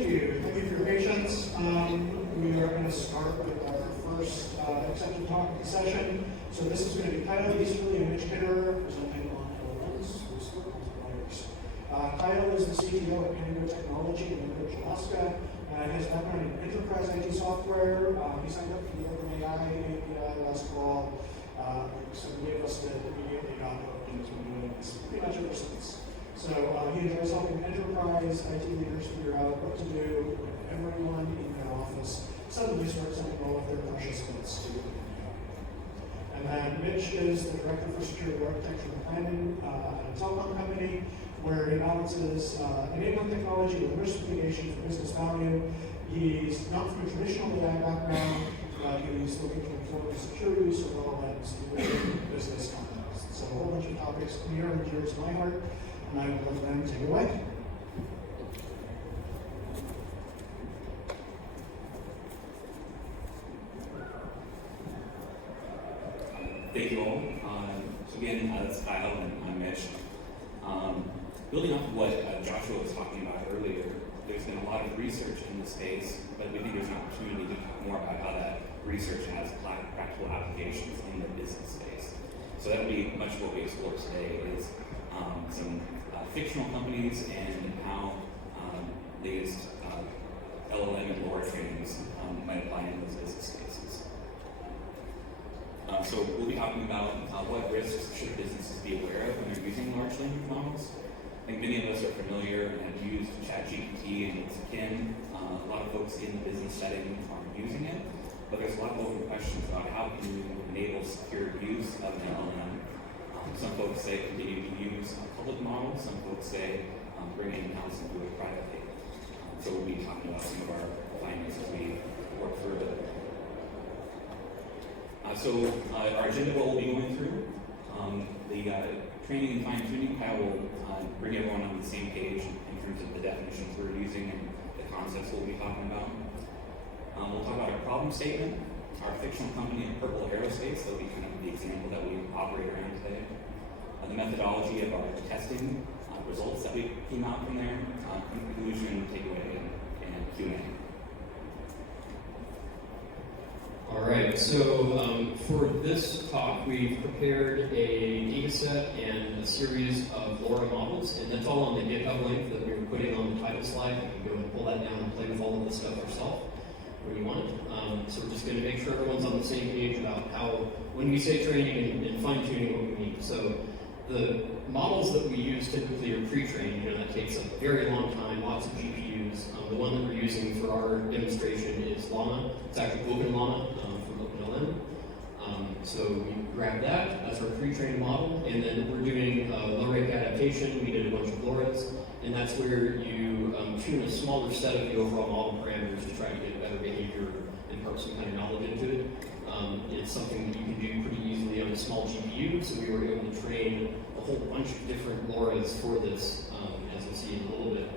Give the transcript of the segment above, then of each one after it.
Thank you. Thank you for your patience. We are going to start with our first accepted talk of the session. So this is going to be Kyle Easterly and Mitch presenting on LLMs, multipliers. Kyle is the CEO at Pango Technology in Anchorage, Alaska. He has background in enterprise IT software. He signed up for the OpenAI API last fall. So he gave us the immediately got hooked and has been doing this pretty much ever since. So he enjoys helping enterprise IT leaders figure out what to do when everyone in their office suddenly starts sending all of their precious bits to OpenAI. And then Mitch is the director for security architecture and planning at a telecom company, where he balances enabling technology with risk mitigation for business value. He's not from a traditional AI background, but he's looking to inform the security use of LLMs in business context. So a whole bunch of topics near and dear to my heart, and I will let them take it away. Thank you all. So again, this is Kyle and I'm Mitch. Building off of what Joshua was talking about earlier, there's been a lot of research in the space, but we think there's an opportunity to talk more about how that research has practical applications in the business space. So that'll be much of what we explore today is some fictional companies and how latest LLM and LoRa trainings might apply in those business cases. So we'll be talking about what risks should businesses be aware of when they're using large language models. I think many of us are familiar and have used ChatGPT and its akin. A lot of folks in the business setting are using it, but there's a lot of open questions about how can you enable secure use of an LLM. Some folks say continue to use a public model. Some folks say bring it in-house and do it privately. So we'll be talking about some of our findings as we work through it. So our agenda, what we'll be going through, the training and fine-tuning, Kyle will bring everyone on the same page in terms of the definitions we're using and the concepts we'll be talking about. We'll talk about our problem statement, our fictional company in Purple Aerospace, that'll be kind of the example that we operate around today. The methodology of our testing, results that we came out from there, conclusion, takeaway, and Q&A. All right, so for this talk, we've prepared a data set and a series of LoRa models, and that's all on the GitHub link that we were putting on the title slide. You can go and pull that down and play with all of this stuff yourself when you want it. So we're just going to make sure everyone's on the same page about how, when we say training and fine-tuning, what we mean. So the models that we use typically are pre-trained. That takes a very long time, lots of GPUs. The one that we're using for our demonstration is Llama. It's actually OpenLlama from OpenLM. So we grab that, that's our pre-trained model, and then we're doing low-rate adaptation. We did a bunch of LoRa's, and that's where you tune a smaller set of the overall model parameters to try to get better behavior and put some kind of knowledge into it. It's something that you can do pretty easily on a small GPU, so we were able to train a whole bunch of different LoRa's for this, as you'll see in a little bit,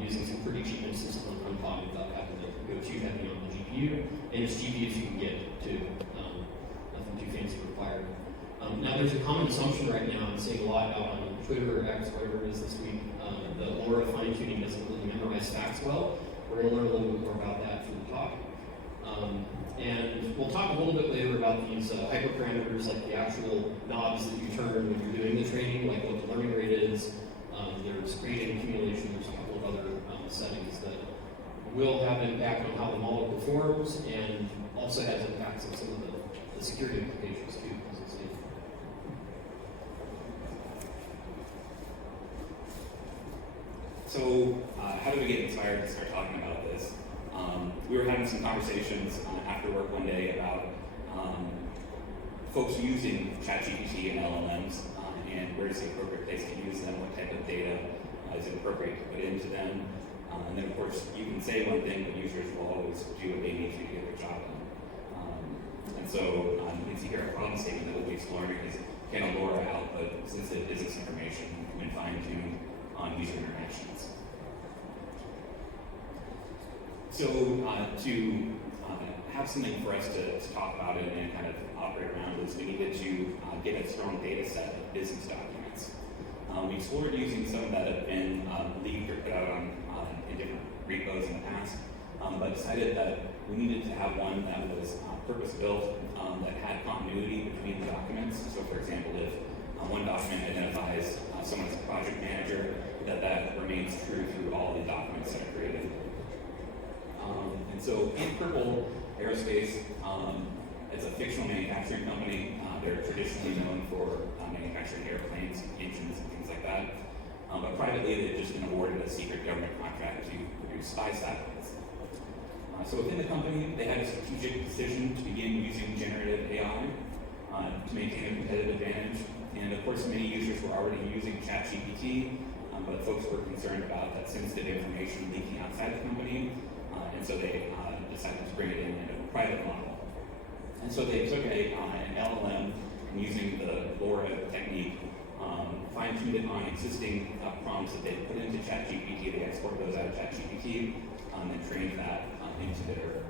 using some pretty cheap instances on runtime without having to go too heavy on the GPU, and as cheap as you can get too. Nothing too fancy required. Now there's a common assumption right now, I'm seeing a lot out on Twitter or X, whatever it is this week, that LoRa fine-tuning doesn't really memorize facts well. We're going to learn a little bit more about that through the talk. And we'll talk a little bit later about these hyperparameters, like the actual knobs that you turn when you're doing the training, like what the learning rate is. There's gradient accumulation, there's a couple of other settings that will have impact on how the model performs, and also has impacts on some of the security implications too, as you'll see. So how did we get inspired to start talking about this? We were having some conversations after work one day about folks using ChatGPT and LLMs, and where is the appropriate place to use them, what type of data is it appropriate to put into them. And then of course you can say one thing, but users will always do what they need to get their job done. And so you can see here a problem statement that we'll be exploring is, can a LoRa output sensitive business information when fine-tuned on user interactions? So to have something for us to talk about it and kind of operate around is we needed to get a strong data set of business documents. We explored using some that have been leaked or put out in different repos in the but decided that we needed to have one that was purpose-built, that had continuity between the documents. So for example, if one document identifies someone as a project manager, that remains true through all the documents that are created. And so in Purple Aerospace, it's a fictional manufacturing company. They're traditionally known for manufacturing airplanes, engines, and things like that. But privately, they've just been awarded a secret government contract to produce spy satellites. So within the company, they had a strategic decision to begin using generative AI to maintain a competitive advantage. And of course, many users were already using ChatGPT, but folks were concerned about that sensitive information leaking outside the company, and so they decided to bring it in a private model. And so they took an LLM and using the LoRa technique, fine-tuned it on existing prompts that they put into ChatGPT. They exported those out of ChatGPT and trained that into their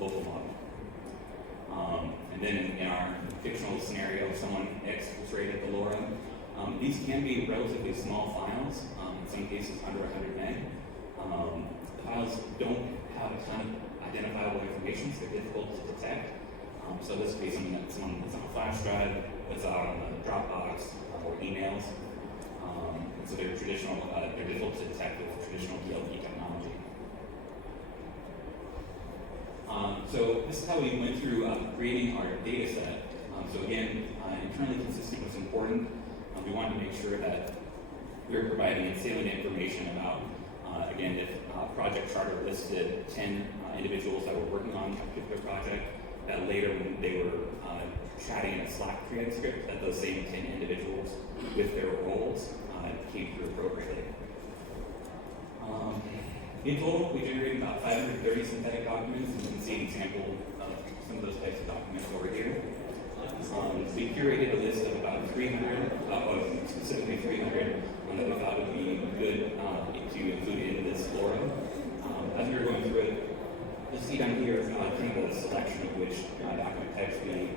local model. And then in our fictional scenario, if someone exfiltrated the LoRa, these can be relatively small files, in some cases under 100 meg. The files don't have a ton of identifiable information, so they're difficult to detect. So this would be something that someone puts on a flash drive, puts out on a Dropbox, or emails. And so they're difficult to detect with traditional DLP technology. So this is how we went through creating our data set. So again, internally consistent was important. We wanted to make sure that we were providing salient information about, again, if Project Charter listed 10 individuals that were working on a particular project, that later when they were chatting in a Slack transcript, that those same 10 individuals with their roles came through appropriately. In total, we generated about 530 synthetic documents, and you can see an example of some of those types of documents over here. We curated a list of about 300, specifically 300, that we thought would be good to include in this LoRa. As we were going through it, you'll see down here kind of a selection of which document types we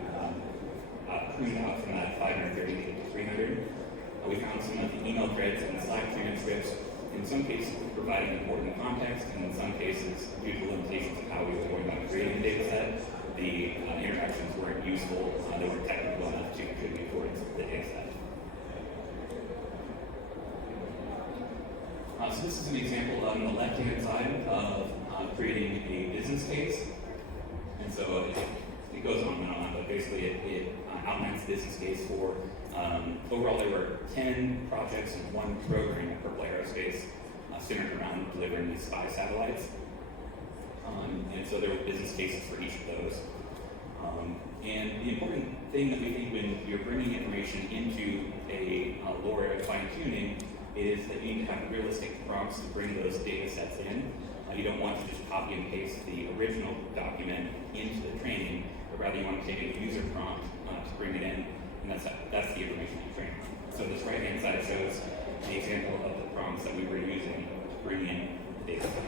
pruned out from that 530 to 300. We found some of the email threads and Slack transcripts, in some cases providing important context, and in some cases, due to limitations of how we were going about creating the data set, the interactions weren't useful, they weren't technical enough to contribute towards the data set. So this is an example on the left-hand side of creating a business case. And so it goes on and on, but basically it outlines the business case for, overall there were 10 projects and one program at Purple Aerospace centered around delivering these spy satellites. And so there were business cases for each of those. And the important thing that we think when you're bringing information into a LoRa fine-tuning is that you need to have realistic prompts to bring those data sets in. You don't want to just copy and paste the original document into the training, but rather you want to take a user prompt to bring it in, and that's the information you train on. So this right-hand side shows the example of the prompts that we were using to bring in the data set.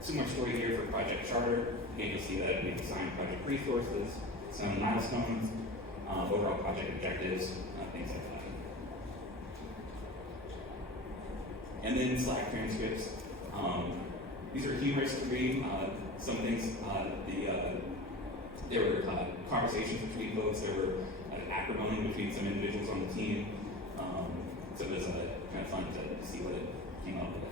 Similar story here for Project Charter. Again, you'll see that we've assigned project resources, some milestones, overall project objectives, things like that. And then Slack transcripts. These are humorous to read. Some things, there were conversations between folks, there were acrimony between some individuals on the team. So it was kind of fun to see what it came up with.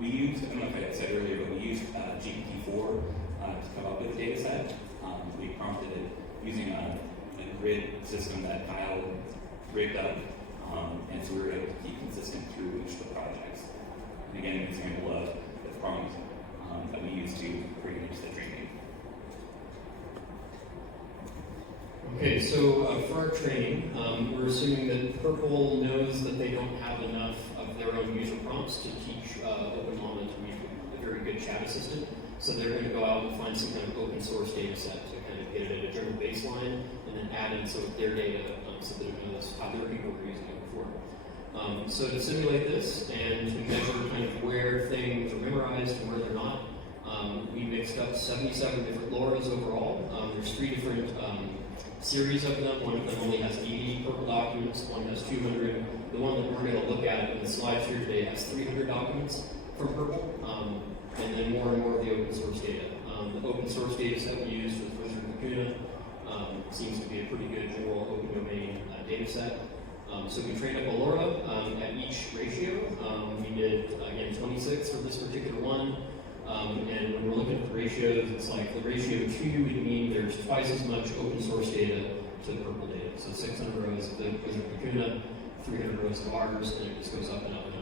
We used, I don't know if I said earlier, but we used GPT-4 to come up with the data set. We prompted it using a grid system that Kyle rigged up, and so we were able to keep consistent through each of the projects. And again, an example of the prompt that we used to bring into the training. Okay, so for our training, we're assuming that Purple knows that they don't have enough of their own user prompts to teach OpenMama to be a very good chat assistant. So they're going to go out and find some kind of open source data set to kind of get it at a general baseline, and then add in some of their data so that it knows how other people were using it before. So to simulate this and to measure kind of where things are memorized and where they're not, we mixed up 77 different LoRa's overall. There's 3 different series of them. One of them only has 80 purple documents, one has 200. The one that we're going to look at in the slides here today has 300 documents from purple, and then more and more of the open source data. The open source data set we use with Wizard Kakuna seems to be a pretty good general open domain data set. So we trained up Allura at each ratio. We did, again, 26 for this particular one. And when we're looking at the ratios, it's like the ratio 2 would mean there's twice as much open source data to the purple data. So 600 rows of the Wizard Kakuna, 300 rows of ours, and it just goes up and up and up.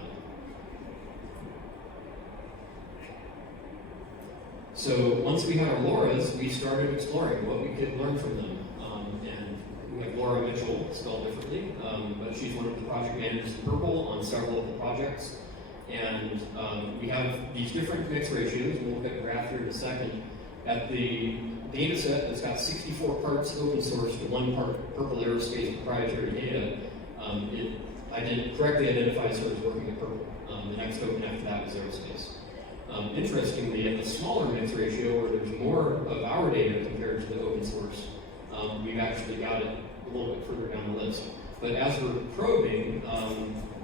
So once we had our Lauras, we started exploring what we could learn from them. And we have Laura Mitchell, spelled differently, but she's one of the project managers in Purple on several of the projects. And we have these different mix ratios. We'll look at a graph here in a second. At the data set that's got 64 parts open source to 1 part Purple Aerospace proprietary data, it correctly identifies her as working at Purple. The next token after that was Aerospace. Interestingly, at the smaller mix ratio, where there's more of our data compared to the open source, we've actually got it a little bit further down the list. But as we're probing,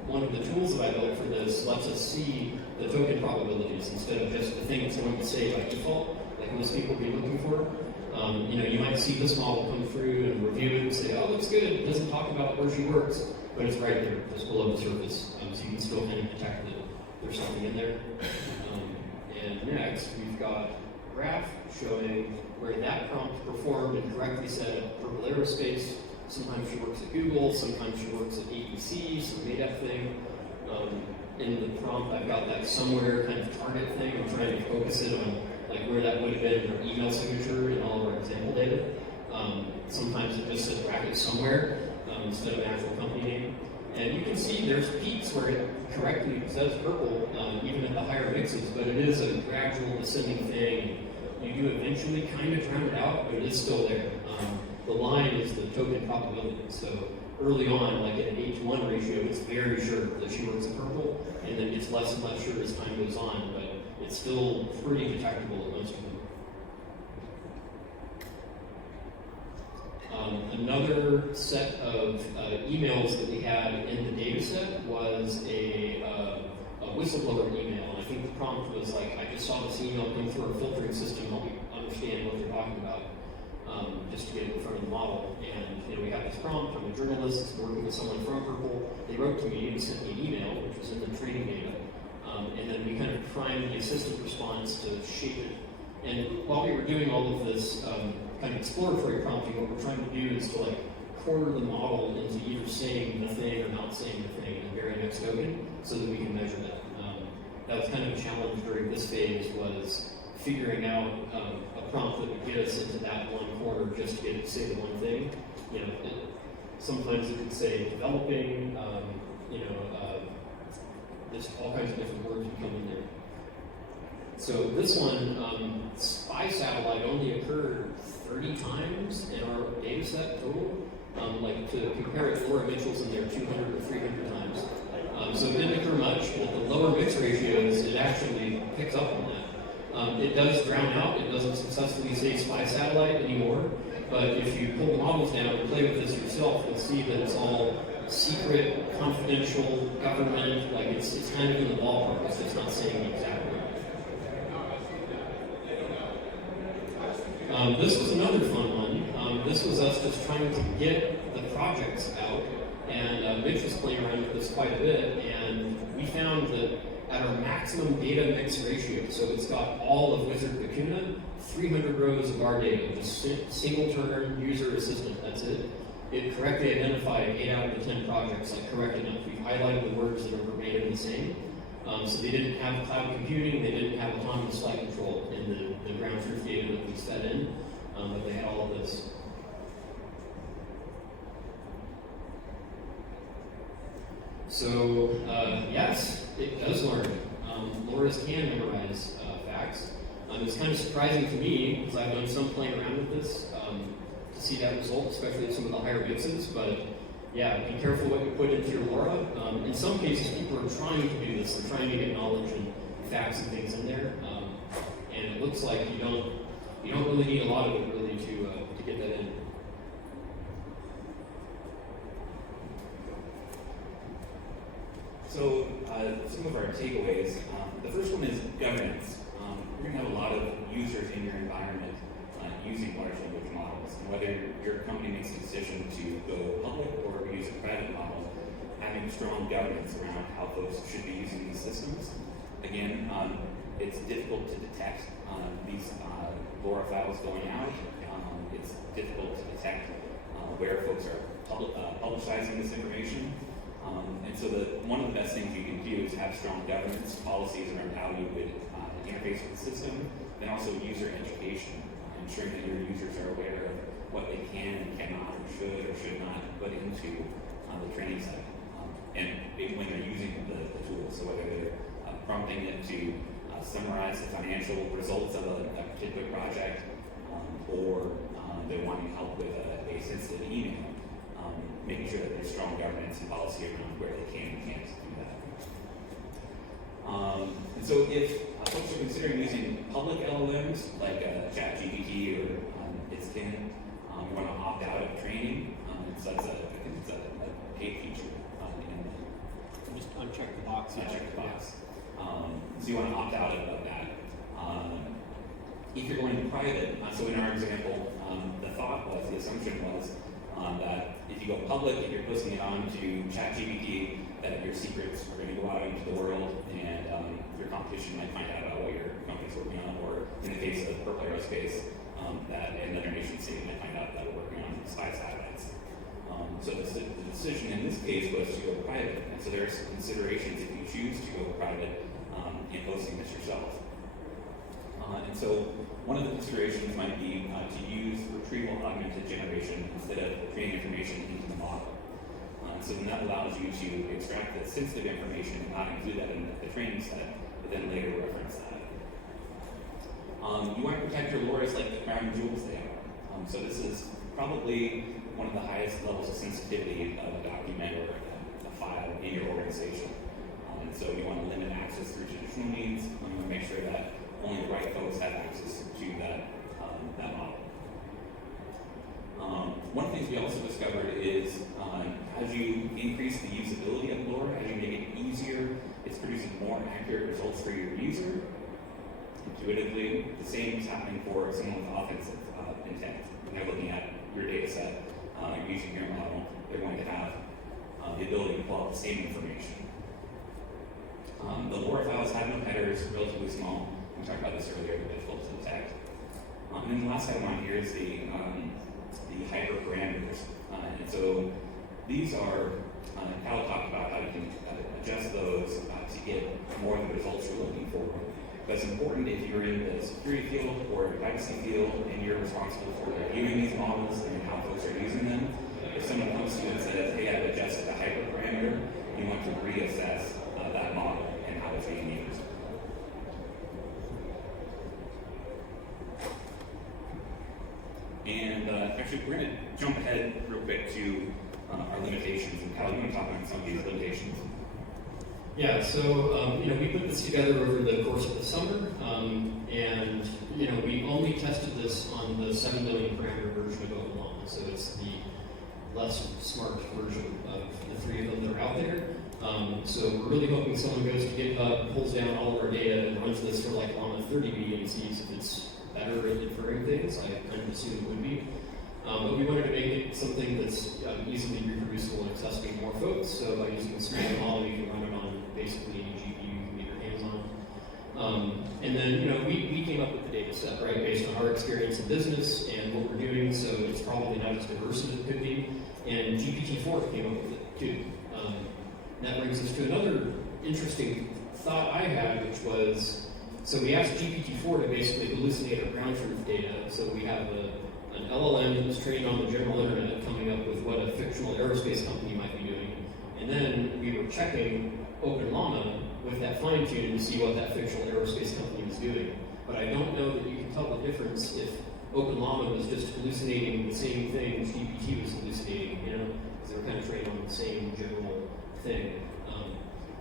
one of the tools that I built for this lets us see the token probabilities instead of just the thing it's going to say by default, like most people be looking for. You might see this model come through and review it and say, oh, looks good. It doesn't talk about where she works, but it's right there, just below the surface. So you can still kind of detect that there's something in there. And next, we've got a graph showing where that prompt performed and correctly said Purple Aerospace. Sometimes she works at Google, sometimes she works at ABC, some made-up thing. In the prompt, I've got that somewhere kind of target thing. I'm trying to focus it on like where that would have been in her email signature in all of our example data. Sometimes it just says bracket somewhere instead of an actual company name. And you can see there's peaks where it correctly says Purple, even at the higher mixes, but it is a gradual descending thing. You do eventually kind of drown it out, but it is still there. The line is the token probability. So early on, like at an 8-to-1 ratio, it's very sure that she works at Purple, and then it's less and less sure as time goes on, but it's still pretty detectable at most of them. Another set of emails that we had in the data set was a whistleblower email. And I think the prompt was like, I just saw this email come through our filtering system, help me understand what they're talking about, just to get it in front of the model. And we got this prompt. I'm a journalist working with someone from Purple. They wrote to me and sent me an email, which was in the training data. And then we kind of primed the assistant response to shape it. And while we were doing all of this kind of exploratory prompting, what we're trying to do is to like corner the model into either saying the thing or not saying the thing in the very next token so that we can measure that. That was kind of a challenge during this phase, was figuring out a prompt that would get us into that one corner just to get it to say the one thing. Sometimes it would say developing, there's all kinds of different words that come in there. So this one, spy satellite only occurred 30 times in our data set total. To compare it, Laura Mitchell's in there 200 or 300 times. So it didn't occur much, but the lower mix ratios, it actually picks up on that. It does drown out, it doesn't successfully say spy satellite anymore, but if you pull the models down and play with this yourself, you'll see that it's all secret, confidential, government, like it's kind of in the ballpark, it's just not saying the exact word. This was another fun one. This was us just trying to get the projects out, and Mitch was playing around with this quite a bit, and we found that at our maximum data mix ratio, so it's got all of Wizard Kakuna, 300 rows of our data, just single turn, user assistant, that's it. It correctly identified 8 out of the 10 projects, like correct enough. We've highlighted the words that are verbatim the same. So they didn't have cloud computing, they didn't have autonomous flight control in the ground truth data that we fed in, but they had all of this. So, yes, it does learn. Laura's can memorize facts. It's kind of surprising to me, because I've done some playing around with this, to see that result, especially with some of the higher mixes, but yeah, be careful what you put into your Laura. In some cases, people are trying to do this. They're trying to get knowledge and facts and things in there, and it looks like you don't really need a lot of it really to get that in. some of our takeaways. The first one is governance. You're going to have a lot of users in your environment using large language models. And whether your company makes a decision to go public or use a private model, having strong governance around how folks should be using these systems. Again, it's difficult to detect these LoRa files going out. It's difficult to detect where folks are publicizing this information. And so one of the best things you can do is have strong governance policies around how you would interface with the system, then also user education, ensuring that your users are aware of what they can and cannot or should not put into the training set. And when they're using the tool, so whether they're prompting it to summarize the financial results of a particular project, or they're wanting help with a sensitive email, making sure that there's strong governance and policy around where they can and can't do that. And so if folks are considering using public LLMs like ChatGPT or its kin, you want to opt out of training. So that's a paid feature. Just uncheck the box. Uncheck the box. So you want to opt out of that. If you're going private, so in our example, the assumption was that if you go public and you're posting it on to ChatGPT, that your secrets are going to go out into the world, and your competition might find out about what your company's working on, or in the case of Purple Aerospace, that another nation state might find out that we're working on spy satellites. So the decision in this case was to go private, and so there are some considerations if you choose to go private in posting this yourself. And so one of the considerations might be to use retrieval augmented generation instead of putting information into the model. So then that allows you to extract the sensitive information and not include that in the training set, but then later reference that. You want to protect your LoRa's like the crown jewels they are. So this is probably one of the highest levels of sensitivity of a document or a file in your organization. And so you want to limit access through traditional means. You want to make sure that only the right folks have access to that model. One of the things we also discovered is as you increase the usability of LoRa, as you make it easier, it's producing more accurate results for your user. Intuitively, the same is happening for someone with offensive intent. When they're looking at your data set, you're using your model, they're going to have the ability to pull out the same information. The LoRa files have no headers, relatively small. We talked about this earlier, but difficult to detect. And then the last item on here is the hyperparameters. And so these are, Cal talked about how you can adjust those to get more of the results you're looking for. That's important if you're in the security field or the privacy field and you're responsible for reviewing these models and how folks are using them. If someone comes to you and says, hey, I've adjusted a hyperparameter, you want to reassess that model and how it's being used. And actually, we're going to jump ahead real quick to our limitations. And Kyle, you want to talk about some of these limitations? Yeah, so we put this together over the course of the summer, and we only tested this on the 7 million parameter version of Oklahoma, so it's the less smart version of the 3 of them that are out there. So we're really hoping someone goes to GitHub, pulls down all of our data, and runs this for like on a 30B and sees if it's better at inferring things. I kind of assume it would be. But we wanted to make it something that's easily reproducible and accessible to more folks. So by using a small model, you can run it on basically any GPU you can get your hands on. And then, we came up with the data set, right, based on our experience in business and what we're doing. So it's probably not as diverse as it could be. And GPT-4 came up with it too. That brings us to another interesting thought I had, which was, so we asked GPT-4 to basically hallucinate our ground truth data. So we have an LLM that was trained on the general internet coming up with what a fictional aerospace company might be doing. And then we were checking OpenLlama with that fine-tune to see what that fictional aerospace company was doing. But I don't know that you can tell the difference if OpenLlama was just hallucinating the same things GPT was hallucinating, because they were kind of trained on the same general thing.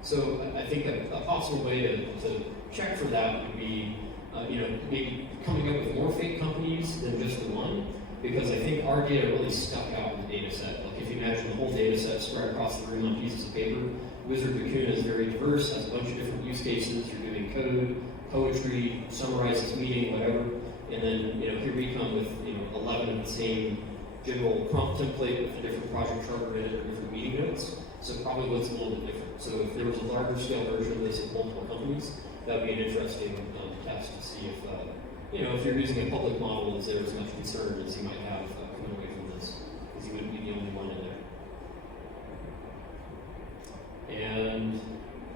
So I think a possible way to check for that would be, maybe coming up with more fake companies than just the one, because I think our data really stuck out in the data set. Like if you imagine the whole data set spread across the room on pieces of paper, Wizard Cocoon is very very diverse, has a bunch of different use cases. You're doing code, poetry, summarize this meeting, whatever. And then, here we come with, 11 of the same general prompt template with a different project charter in it and different meeting notes. So probably what's a little bit different. So if there was a larger scale version of this with multiple companies, that would be an interesting test to see if, if you're using a public model, is there as much concern as you might have coming away from this? Because you wouldn't be the only one in there. And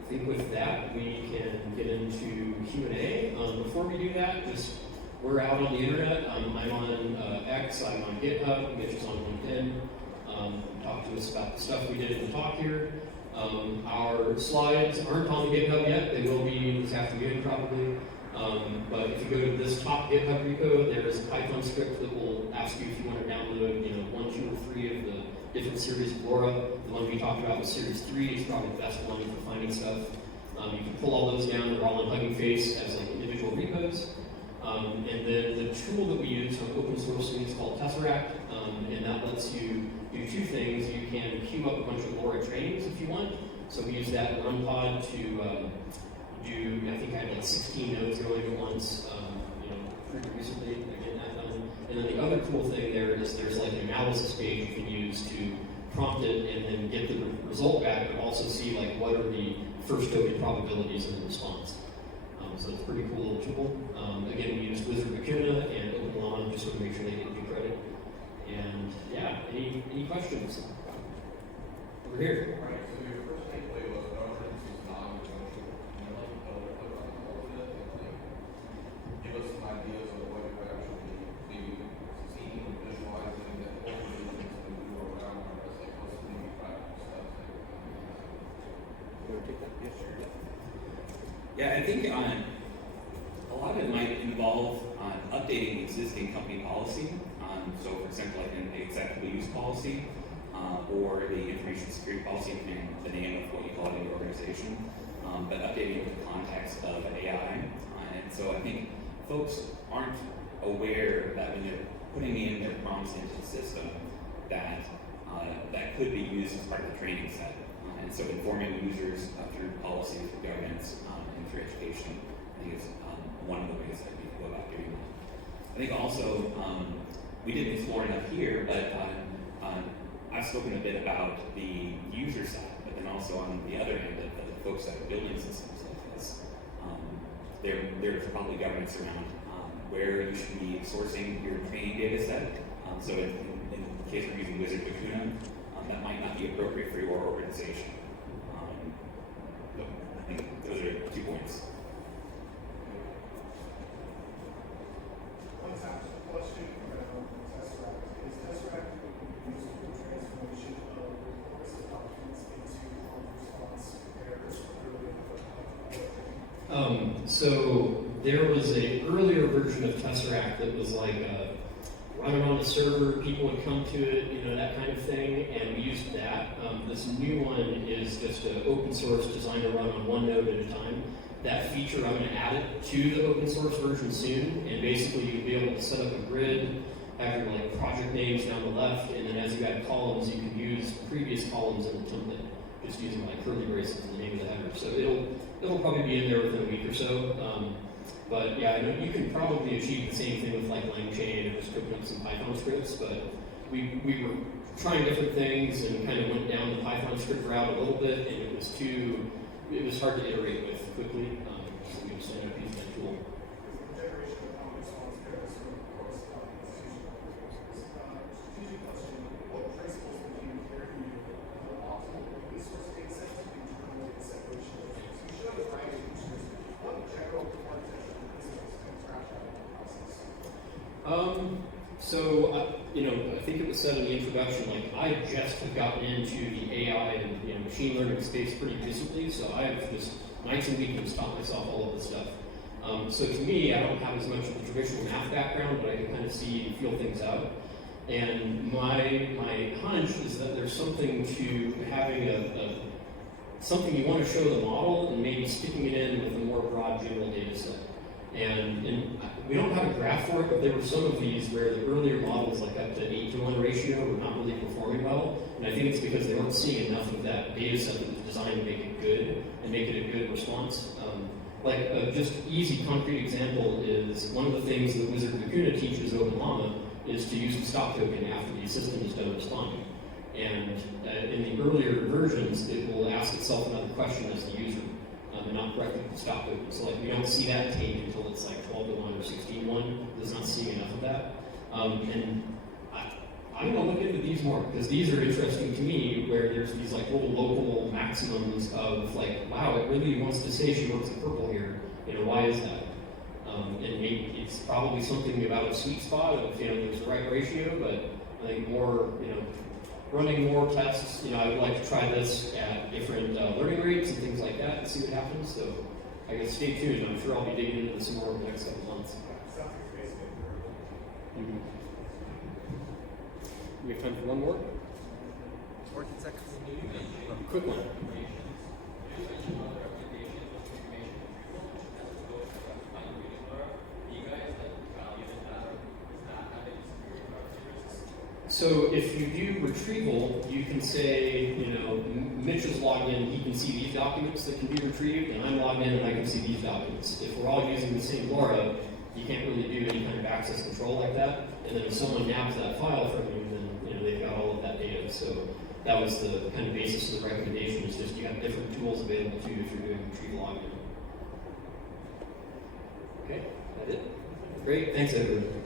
I think with that, we can get into Q&A. Before we do that, we're out on the internet. I'm on X, I'm on GitHub, Mitch is on LinkedIn. Talk to us about the stuff we did in the talk here. Our slides aren't on the GitHub yet. They will be this afternoon probably. But if you go to this top GitHub repo, there is a Python script that will ask you if you want to download 1, 2, or 3 of the different series of LoRa. The one we talked about was series 3. It's probably the best one for finding stuff. You can pull all those down. They're all in Hugging Face as individual repos. And then the tool that we use on open source is called Tesseract, and that lets you do 2 things. You can queue up a bunch of LoRa trainings if you want. So we use that run pod to do, I think I had 16 nodes going at once, pretty recently, getting that done. And then the other cool thing there is there's an analysis page you can use to prompt it and then get the result back, but also see what are the first token probabilities in the response. So it's a pretty cool little tool. Again, we used Wizard Vicuna and OpenLawn just to make sure they get due credit. And yeah, any questions? Over here. Right, so your first takeaway was governance is non-negotiable. Can you put on all of it and give us some ideas of what you're actually maybe seeing or visualizing that organizations can do around our custody practice stuff? You want to take that? Yeah, sure. Yeah, I think a lot of it might involve updating existing company policy. So, for example, an acceptable use policy or the information security policy, depending on the name of what you call it in your organization, but updating it with the context of AI. And so I think folks aren't aware that when they're putting in their prompts into the system, that that could be used as part of the training set. And so informing users through policy, through governance, and through education, I think is one of the ways that we can go about doing that. I think also, we didn't explore enough here, but I've spoken a bit about the user side, but then also on the other end, the folks that are building systems like this, there's probably governance around where you should be sourcing your training data set. So in the case we're using Wizard Vicuna, that might not be appropriate for your organization. So I think those are 2 points. One question around Tesseract. Is Tesseract used for transformation of reports and documents into response errors? So there was an earlier version of Tesseract that was running on the server, people would come to it, that kind of thing, and we used that. This new one is just an open source designed to run on one node at a time. That feature, I'm going to add it to the open source version soon, and basically you'll be able to set up a grid, have your project names down the left, and then as you add columns, you can use previous columns in the template, just using curly braces in the name of the header. So it'll probably be in there within a week or so. But yeah, you can probably achieve the same thing with LangChain and just cooking up some Python scripts, but we were trying different things and kind of went down the Python script route a little bit, and it was hard to iterate with quickly. So we just ended up using that tool. Generation of comments on errors for reports, documents, strategic question, what principles would you carry you optimal open source data set to internal data set ratio? You showed a variety of features. What general architecture principles can track out in the process? I think it was said in the introduction, I just have gotten into the AI and machine learning space pretty recently, so I have just nights and weekends taught myself all of this stuff. So to me, I don't have as much of a traditional math background, but I can kind of see and feel things out. And my hunch is that there's something to having something you want to show the model and maybe sticking it in with a more broad general data set. And we don't have a graph for it, but there were some of these where the earlier models, up to 8-to-1 ratio, were not really performing well. And I think it's because they weren't seeing enough of that data set that was designed to make it good. And response. Just easy, concrete example is one of the things that Wizard Lacuna teaches OpenLlama is to use the stop token after the assistant is done responding. And in the earlier versions, it will ask itself another question as the user, and not directly the stop token. So we don't see that change until it's 12:1 or 16:1. It's not seeing enough of that. And I'm going to look into these more, because these are interesting to me, where there's these little local maximums of wow, it really wants to say she wants a purple here. Why is that? And maybe it's probably something about a sweet spot of, there's the right ratio, but I think more, running more tests, I would like to try this at different learning rates and things like that and see what happens. So I guess stay tuned. I'm sure I'll be digging into some more over the next couple months. Sounds like basically Mm-hmm. We have time for one more? 14 seconds. Quick one. So if you do retrieval, you can say, Mitch is logged in, he can see these documents that can be retrieved, and I'm logged in and I can see these documents. If we're all using the same LoRa, you can't really do any kind of access control like that. And then if someone nabs that file from you, then they've got all of that data. So that was the kind of basis of the recommendation, is just you have different tools available to you if you're doing retrieval logging. Okay, that it? Great, thanks everyone.